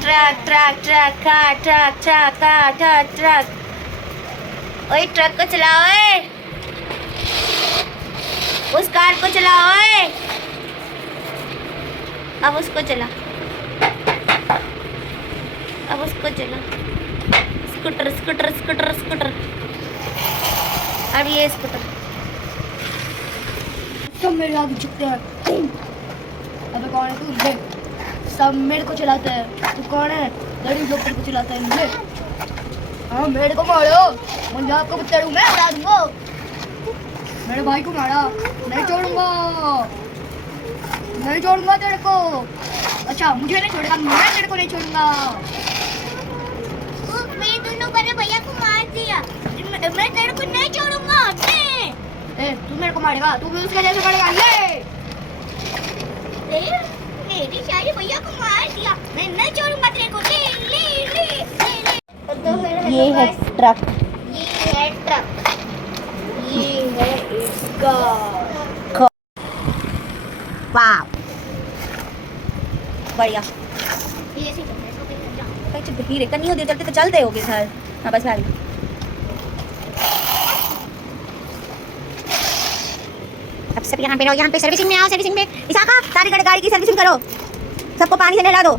Truck truck truck truck truck truck truck truck. ओए truck को चलाओ, ओए उस कार को चलाओ, ओए अब उसको चला, अब उसको चला। स्कूटर स्कूटर स्कूटर स्कूटर, अब ये स्कूटर। सब मेरे आगे झुकते हैं। अबे कौन है तू? ले, सब मेरे को चलाते हैं। तू कौन है? गरीब लोग तेरे को चलाते हैं। ले, हाँ मेरे को मारो, मुझे आपको बता मैं उड़ा दूंगा। मेरे भाई को मारा, नहीं छोड़ूंगा, नहीं छोड़ूंगा तेरे को। अच्छा मुझे नहीं छोड़ेगा, मैं तेरे को नहीं छोड़ूंगा। मेरे दोनों बड़े भैया को मार दिया, मैं तेरे को नहीं छोड़ूंगा। ए, तू मेरे को मारेगा, तू भी उसके जैसे करेगा। ये मेरे सारे भैया को मार दिया, मैं नहीं छोड़ूंगा तेरे को। ले ले ले ले ले। तो ये है ट्रक, ये है ट्रक, ये है इसका। वाह बढ़िया। ये ऐसे करना है, इसको कहीं जाओ। कहीं चुप ही रे, कहीं होती चलते तो चलते होगे सर। हाँ बस भाई, अब सब यहाँ पे रहो, यहाँ पे सर्विसिंग में आओ, सर्विसिंग में। इसाका सारी गाड़ी की सर्विसिंग करो, सबको पानी से नहला दो।